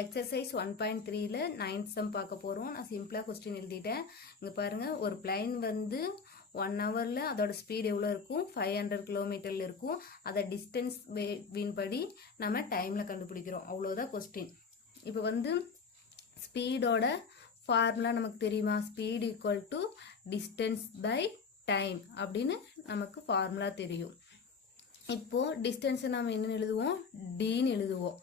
Exercise 1.3ல 9th some பார்க்க போகிறோம். நான் சிம்பிளாக கொஸ்டின் எழுதிட்டேன். இங்கே பாருங்கள், ஒரு பிளைன் வந்து 1 ஹவரில் அதோட ஸ்பீட் எவ்வளோ இருக்கும், 500 கிலோமீட்டரில் இருக்கும். அதை டிஸ்டன்ஸ் படி நம்ம டைமில் கண்டுபிடிக்கிறோம். அவ்வளோதான் கொஸ்டின். இப்போ வந்து ஸ்பீடோட ஃபார்முலா நமக்கு தெரியுமா? Speed equal to distance by time அப்படின்னு நமக்கு ஃபார்முலா தெரியும். இப்போது டிஸ்டன்ஸை நம்ம என்னென்னு எழுதுவோம்? டின்னு எழுதுவோம்.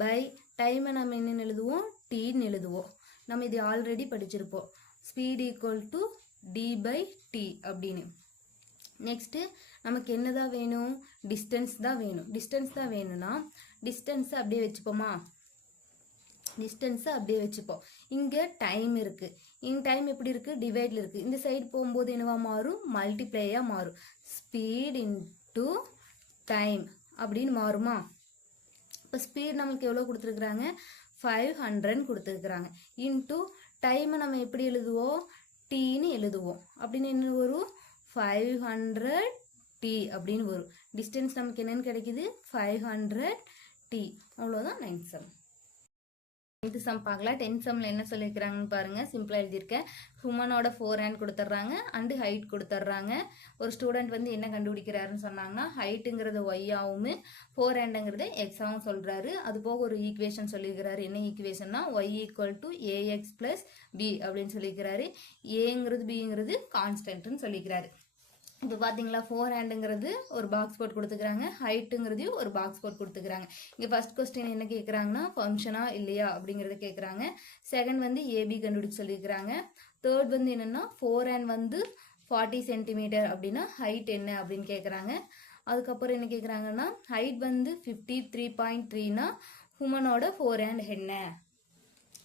பை டைமை நம்ம என்னென்னு எழுதுவோம்? டீன்னு எழுதுவோம். நம்ம இது ஆல்ரெடி படிச்சிருப்போம். Speed equal to d by t அப்படின்னு. நெக்ஸ்ட்டு நமக்கு என்ன தான் வேணும்? டிஸ்டன்ஸ் தான் வேணும். டிஸ்டன்ஸ் தான் வேணும்னா டிஸ்டன்ஸை அப்படியே வச்சுப்போமா? டிஸ்டன்ஸை அப்படியே வச்சுப்போம். இங்கே டைம் இருக்குது. இங்கே டைம் எப்படி இருக்குது? டிவைடில் இருக்குது. இந்த சைடு போகும்போது என்னவா மாறும்? மல்டிப்ளையாக மாறும். ஸ்பீட் இன்ட்டு டைம் அப்படின்னு மாறுமா? இப்போ ஸ்பீட் நம்மளுக்கு எவ்வளோ கொடுத்துருக்குறாங்க? 500 கொடுத்துருக்குறாங்க. இன்ட்டு டைமை நம்ம எப்படி எழுதுவோம்? டீன்னு எழுதுவோம். அப்படின்னு என்ன வரும்? 500 டி அப்படின்னு வரும். டிஸ்டன்ஸ் நமக்கு என்னென்னு கிடைக்குது? 500 டி. அவ்வளோதான் 9th சம். 10th சம் பார்க்கலாம். 10th சம்மில் என்ன சொல்லியிருக்கிறாங்கன்னு பாருங்கள். சிம்பிளாக எழுதியிருக்கேன். ஹியூமனோட 4 ஹேண்ட் கொடுத்துட்றாங்க அண்டு ஹைட் கொடுத்துட்றாங்க. ஒரு ஸ்டூடெண்ட் வந்து என்ன கண்டுபிடிக்கிறாருன்னு சொன்னாங்கன்னா, ஹைட்டுங்கிறது ஒய்யாவும் 4 ஹேண்டுங்கிறது எக்ஸாவும் சொல்கிறாரு. அது போக ஒரு ஈக்குவேஷன் சொல்லியிருக்கிறாரு. என்ன ஈக்குவேஷன்னா, y equal to ax plus b அப்படின்னு சொல்லியிருக்கிறாரு. ஏங்கிறது பிங்கிறது கான்ஸ்டன்ட்னு சொல்லியிருக்கிறாரு. இப்போ பார்த்தீங்களா, 4 ஹேண்டுங்கிறது ஒரு பாக்ஸ் போட்டு கொடுத்துக்கிறாங்க, ஹைட்டுங்கிறதையும் ஒரு பாக்ஸ் போட்டு கொடுத்துக்கிறாங்க. இங்கே ஃபர்ஸ்ட் கொஸ்டின் என்ன கேட்குறாங்கன்னா, ஃபங்க்ஷனா இல்லையா அப்படிங்கிறத கேட்குறாங்க. செகண்ட் வந்து ஏபி கண்டுபிடிச்சு சொல்லியிருக்கிறாங்க. தேர்ட் வந்து என்னென்னா 4 ஹேண்ட் வந்து 40 சென்டிமீட்டர் அப்படின்னா ஹைட் என்ன அப்படின்னு கேட்குறாங்க. அதுக்கப்புறம் என்ன கேட்குறாங்கன்னா, ஹைட் வந்து 53.3னா ஹியூமனோட 4 ஹேண்ட் என்ன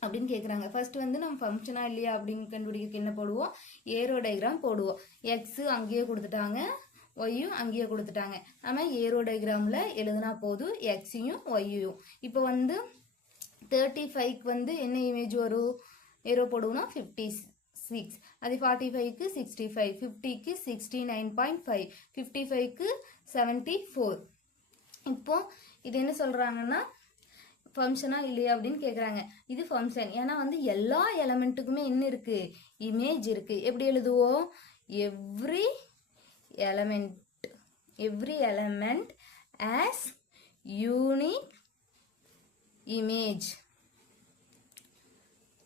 அப்படின்னு கேட்குறாங்க. ஃபர்ஸ்ட் வந்து நம்ம ஃபங்க்ஷனா இல்லையா அப்படின்னு கண்டுபிடிக்க என்ன போடுவோம்? ஏரோ டயக்ராம் போடுவோம். எக்ஸு அங்கேயே கொடுத்துட்டாங்க, ஒய்யும் அங்கேயே கொடுத்துட்டாங்க. நம்ம ஏரோ டயக்ராமில் எழுதுனா போதும், எக்ஸையும் ஒய்யையும். இப்போ வந்து 35க்கு வந்து என்ன இமேஜ் வரும்? ஏரோ போடுவோம்னா 56. அது 45க்கு 65, 50க்கு 69.5, 55க்கு 74. இப்போ இது என்ன சொல்கிறாங்கன்னா, ஃபங்க்ஷனா இல்லையா அப்படின்னு கேட்குறாங்க. இது ஃபங்க்ஷன். ஏன்னா வந்து எல்லா எலமெண்ட்டுக்குமே என்ன இருக்குது? இமேஜ் இருக்குது. எப்படி எழுதுவோம்? Every element as unique image.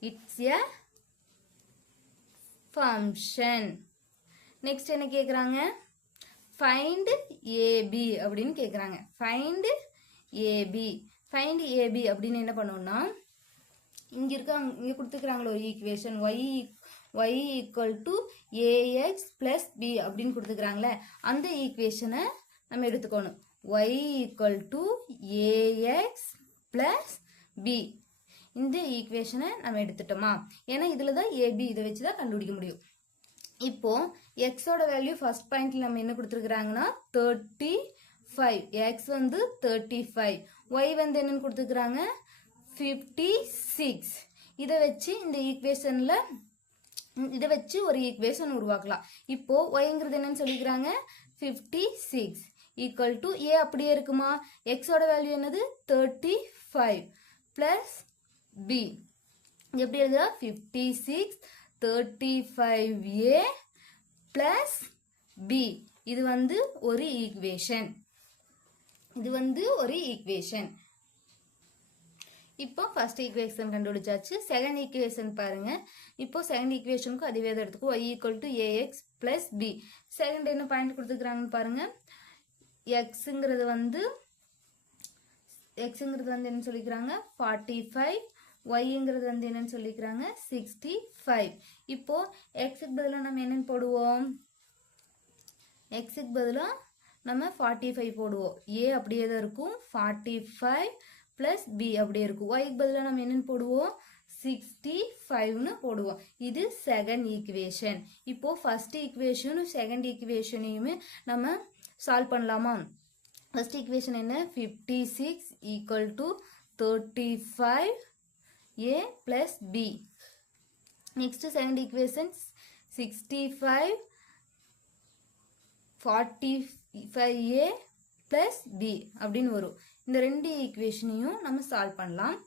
It's a function. Next என்ன கேட்குறாங்க? ஃபைண்ட் ஏபி அப்படின்னு கேட்குறாங்க. ஃபைண்ட் ஏபி அப்படின்னு என்ன பண்ணோம்னா, இங்கே இங்கே கொடுத்துக்கிறாங்களோ ஒரு equation, y equal to ax plus b அப்படின்னு கொடுத்துக்கிறாங்களே, அந்த ஈக்குவேஷனை நம்ம எடுத்துக்கணும். Y equal to ax plus b, இந்த ஈக்குவேஷனை நம்ம எடுத்துட்டோமா? ஏன்னா இதில் தான் ஏபி இதை வச்சு தான் கண்டுபிடிக்க முடியும். இப்போ எக்ஸோட வேல்யூ ஃபர்ஸ்ட் பாயிண்ட்ல நம்ம என்ன கொடுத்துருக்குறாங்கன்னா 35. எக்ஸ் வந்து 35. ஒய் வந்து என்னன்னு கொடுத்துருக்குறாங்க? 56. இதை வச்சு இந்த ஈக்குவேஷனில் இதை வச்சு ஒரு ஈக்குவேஷன் உருவாக்கலாம். இப்போ ஒய்ங்கிறது என்னன்னு சொல்லிக்கிறாங்க? 56 ஈக்குவல் டு ஏ அப்படியே இருக்குமா? எக்ஸோட வேல்யூ என்னது? 35 பிளஸ் பி. எப்படி எழுதுறா? 56 35a பிளஸ் பி. இது வந்து ஒரு ஈக்குவேஷன். இப்போ ஃபர்ஸ்ட் ஈக்குவேஷன் கண்டுபிடிச்சாச்சு. செகண்ட் ஈக்குவேஷன் பாருங்க. இப்போ செகண்ட் ஈக்குவேஷனுக்கு அதுவே தான் எடுத்துக்கோ. Y equal to a x plus b. Second என்ன பாயிண்ட் கொடுத்துக்கிறாங்கன்னு பாருங்க. எக்ஸுங்கிறது வந்து என்ன சொல்லிக்கிறாங்க? 45. ஒய்ங்கிறது வந்து என்னன்னு சொல்லிக்கிறாங்க? 65. இப்போ எக்ஸுக்கு பதிலாக நம்ம என்னன்னு போடுவோம்? எக்ஸுக்கு பதிலாக நம்ம 45 போடுவோம். ஏ அப்படியே தான் இருக்கும். 45 பிளஸ் பி அப்படியே இருக்கும். ஒய்க்கு பதிலாக நம்ம என்னன்னு போடுவோம்? 65ன்னு போடுவோம். இது செகண்ட் ஈக்குவேஷன். இப்போ ஃபர்ஸ்ட் ஈக்குவேஷனும் செகண்ட் ஈக்குவேஷனையுமே நம்ம சால்வ் பண்ணலாமா? ஃபர்ஸ்ட் ஈக்குவேஷன் என்ன? 56 equal to 35 a plus b. Next second equation 65 45a plus b அப்படின்னு வரும். இந்த ரெண்டு ஈக்குவேஷனையும் நம்ம சால்வ் பண்ணலாம்.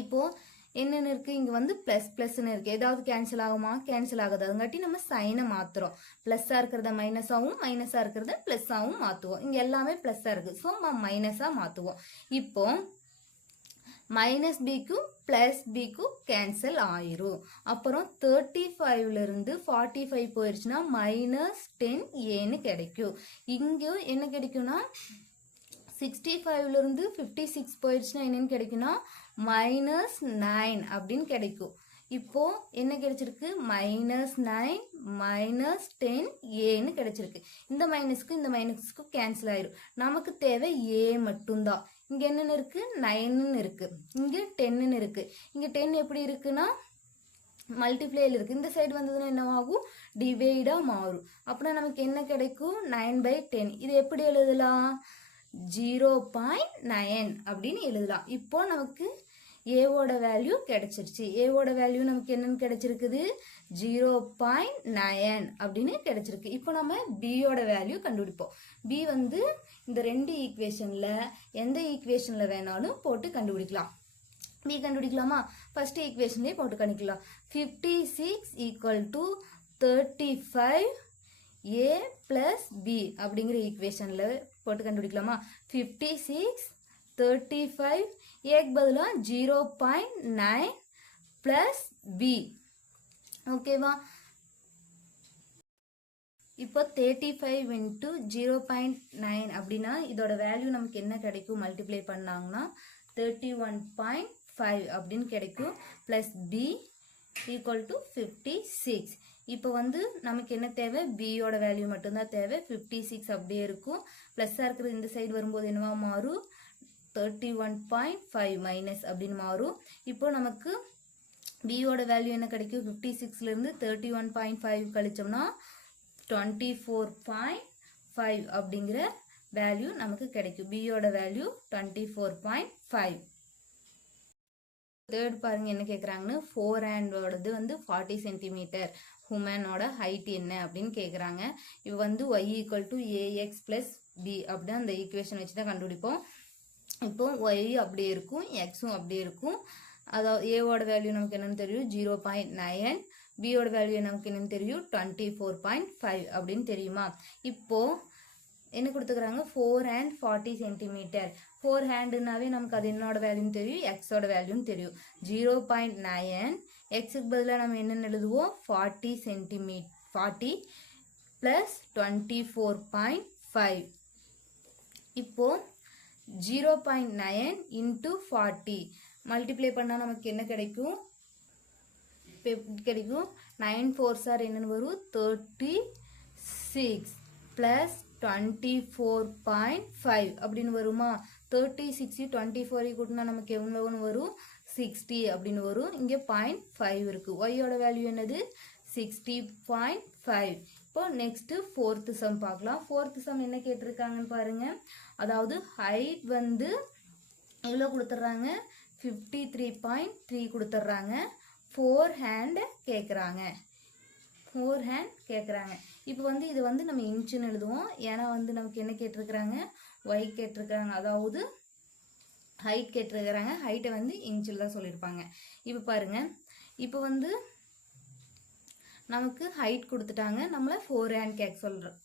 இப்போது என்னென்னு இருக்குது, இங்கே வந்து ப்ளஸ் ப்ளஸ்ன்னு இருக்குது. ஏதாவது கேன்சல் ஆகுமா? கேன்சல் ஆகாது. அதுங்காட்டி நம்ம சைனை மாற்றுறோம். ப்ளஸ்ஸாக இருக்கிறத மைனஸாகவும் மைனஸாக இருக்கிறத ப்ளஸ்ஸாகவும் மாற்றுவோம். இங்கே எல்லாமே ப்ளஸ்ஸாக இருக்குது, ஸோ நம்ம மைனஸாக மாற்றுவோம். இப்போ மைனஸ் பிக்கும் ப்ளஸ் பிக்கும் கேன்சல் ஆயிரும். அப்புறம் 35லேருந்து 45 போயிடுச்சுன்னா -10a கிடைக்கும். இங்கே என்ன கிடைக்கும்னா 65லேருந்து 56 போயிடுச்சுன்னா என்னன்னு கிடைக்கும்னா -9 அப்படின்னு கிடைக்கும். இப்போ என்ன கிடைச்சிருக்கு? -9 -10a கிடைச்சிருக்கு. இந்த மைனஸ்க்கு கேன்சல் ஆயிரும். நமக்கு தேவை a மட்டும்தான். இங்க என்னன்னு இருக்கு? 9ன்னு இருக்கு. இங்க 10ன்னு இருக்கு. இங்க 10 எப்படி இருக்குன்னா மல்டிப்ளேயில் இருக்கு. இந்த சைடு வந்ததுன்னா என்னவாகும்? டிவைடா மாறும். அப்படின்னா நமக்கு என்ன கிடைக்கும்? 9/10. இது எப்படி எழுதலாம்? 0.9 அப்படின்னு எழுதலாம். இப்போ நமக்கு ஏவோட வேல்யூ கிடைச்சிருச்சு. ஏவோட வேல்யூ நமக்கு என்னன்னு கிடைச்சிருக்குது? 0.9 அப்படின்னு கிடைச்சிருக்கு. இப்போ நம்ம பியோட வேல்யூ கண்டுபிடிப்போம். பி வந்து இந்த ரெண்டு ஈக்குவேஷன்ல எந்த ஈக்குவேஷன்ல வேணாலும் போட்டு கண்டுபிடிக்கலாம். பி கண்டுபிடிக்கலாமா? ஃபர்ஸ்ட் ஈக்குவேஷன்லேயே போட்டு கண்டுபிடிக்கலாம். 56 = 35a + b அப்படிங்கிற ஈக்குவேஷன்ல போட்டு கண்டுபிடிக்கலாமா? 56 35 ஏக்கு பதிலா 0.9 + b. ஓகேவா? இப்போ 35 × 0.9 அப்படின்னா இதோட வேல்யூ நமக்கு என்ன கிடைக்கும்? மல்டிப்ளை பண்ணாங்கன்னா 31.5 அப்படின்னு கிடைக்கும். Plus b = 56. இப்போ வந்து நமக்கு என்ன தேவை? பியோட வேல்யூ மட்டும்தான் தேவை. 56 அப்படியே இருக்கும். ப்ளஸ்ஸாக இருக்கிறது இந்த சைடு வரும்போது என்னவா மாறும்? 31.5 மைனஸ் அப்படின்னு மாறும். இப்போ நமக்கு பியோட வேல்யூ என்ன கிடைக்கும்? 56லேருந்து 31.5 கழிச்சோம்னா 24.5 அப்படிங்கிற வேல்யூ நமக்கு கிடைக்கும். பியோட வேல்யூ 24.5. தேர்ட் பாருங்க என்ன கேட்குறாங்கன்னு, 4 ஹேண்டோடது வந்து 40 சென்டிமீட்டர். ஹுமனோட ஹைட் என்ன அப்படின்னு கேட்குறாங்க. இது வந்து y = ax + b அப்படின்னு அந்த ஈக்குவேஷன் வச்சு தான் கண்டுபிடிப்போம். இப்போ y அப்படியே இருக்கும், எக்ஸும் அப்படியே இருக்கும். அதாவது ஏவோட வேல்யூ நமக்கு என்னன்னு தெரியும்? 0.9. பியோட வேல்யூ நமக்கு என்னன்னு தெரியும்? 24.5 அப்படின்னு தெரியுமா? இப்போ என்ன கொடுத்துக்கிறாங்க? 4 and 40 சென்டிமீட்டர். 4 ஹேண்டுனாவே நமக்கு அது என்னோட வேல்யூன்னு தெரியும், எக்ஸோட வேல்யூன்னு தெரியும். 0.9 எக்ஸுக்கு பதிலாக நம்ம என்னென்னு எழுதுவோம்? 40 சென்டிமீட்டர் 40 + 24.5. இப்போ 0.9 × 40 மல்டிப்ளை பண்ணால் நமக்கு என்ன கிடைக்கும்? கிடைக்கும் 9 4s are என்னன்னு வரும்? 36 + 24.5 அப்படின்னு வருமா? 36 24 கூட்டினா நமக்கு எவ்வளோன்னு வரும்? 60 அப்படின்னு வரும். இங்கே 0.5 இருக்கு. ஒய்யோட வேல்யூ என்னது? 60.5. இப்போ நெக்ஸ்ட் 4th சம் பார்க்கலாம். 4th சம் என்ன கேட்டிருக்காங்கன்னு பாருங்க. அதாவது ஹைட் வந்து எவ்வளோ கொடுத்துட்றாங்க? 53.3 கொடுத்துட்றாங்க. 4 ஹேண்ட் கேட்குறாங்க. 4 ஹேண்ட் கேட்குறாங்க. இப்போ வந்து இது வந்து நம்ம இன்ச்சுன்னு எழுதுவோம். ஏன்னா வந்து நமக்கு என்ன கேட்டிருக்கிறாங்க? ஒய் கேட்டிருக்கிறாங்க. அதாவது ஹைட் கேட்டிருக்கிறாங்க. ஹைட்டை வந்து இன்ச்சில் தான் சொல்லியிருப்பாங்க. இப்போ பாருங்க, இப்போ வந்து நமக்கு ஹைட் கொடுத்துட்டாங்க, நம்மளை 4 ஹேண்ட்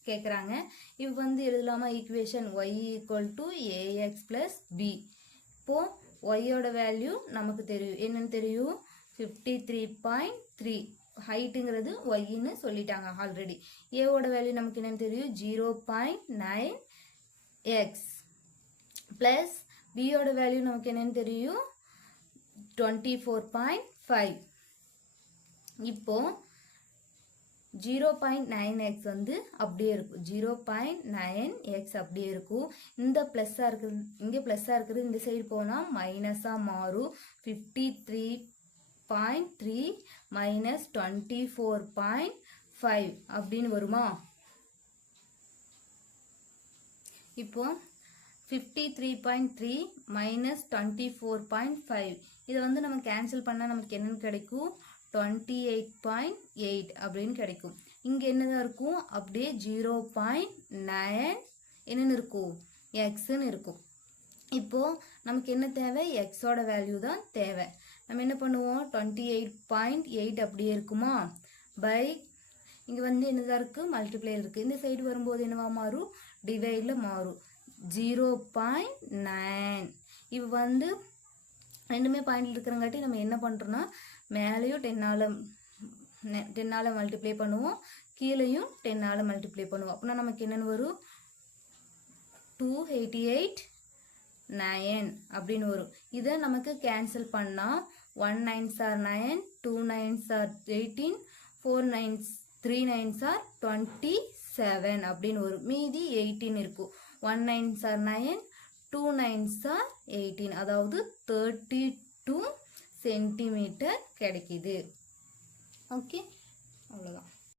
கேட்குறாங்க. இப்போ வந்து எழுதலாமா ஈக்குவேஷன்? y = ax + b. இப்போது ஒய்யோட வேல்யூ நமக்கு தெரியும். என்னன்னு தெரியும்? 53.3. ஹைட்டுங்கிறது ஒய்ன்னு சொல்லிட்டாங்க ஆல்ரெடி. ஏவோட வேல்யூ நமக்கு என்னன்னு தெரியும்? 0.9x ப்ளஸ் பியோட வேல்யூ நமக்கு என்னன்னு தெரியும்? 24.5. இப்போ 0.9x வந்து அப்படியே இருக்கும். 0.9x அப்படியே இருக்கும். இந்த ப்ளஸ்ஸாக இருக்குது, இங்கே ப்ளஸ்ஸாக இருக்குது, இந்த சைடு போனால் மைனஸாக மாறும். 53.3 - 24.5 அப்படின்னு வருமா? இப்போ 53.3 - 24.5 இதை வந்து நம்ம கேன்சல் பண்ணால் நமக்கு என்னன்னு கிடைக்கும்? 28.8 அப்படின்னு கிடைக்கும். இங்கே என்னதான் இருக்கும்? அப்படியே 0.9 என்னன்னு இருக்கும்? எக்ஸ்ன்னு இருக்கும். இப்போது நமக்கு என்ன தேவை, எக்ஸோட வேல்யூ தான் தேவை. நம்ம என்ன பண்ணுவோம், 28.8 அப்படியே இருக்குமா, பை இங்கே வந்து என்னதான் இருக்குது, மல்டிப்ளைல இருக்குது. இந்த சைடு வரும்போது என்னவா மாறும், டிவைடில் மாறும், 0.9. இப்போ வந்து ரெண்டுமே பாயிண்டில் இருக்கிறங்காட்டி நம்ம என்ன பண்ணுறோன்னா மேலேயும் 10ஆல் மல்டிப்ளை பண்ணுவோம், கீழேயும் 10ஆல் மல்டிப்ளை பண்ணுவோம். அப்படின்னா நமக்கு என்னென்னு வரும், 288.9 அப்படின்னு வரும். இதை நமக்கு கேன்சல் பண்ணால் 1 9s are 9, 2 9s are 18, 4 9s 3 9s are 27 அப்படின்னு வரும். மீதி 18 இருக்கும். 1 9s are 9, 2 9s are 18, அதாவது 32 சென்டிமீட்டர் கிடைக்குது. ஓகே, அவ்வளோதான்.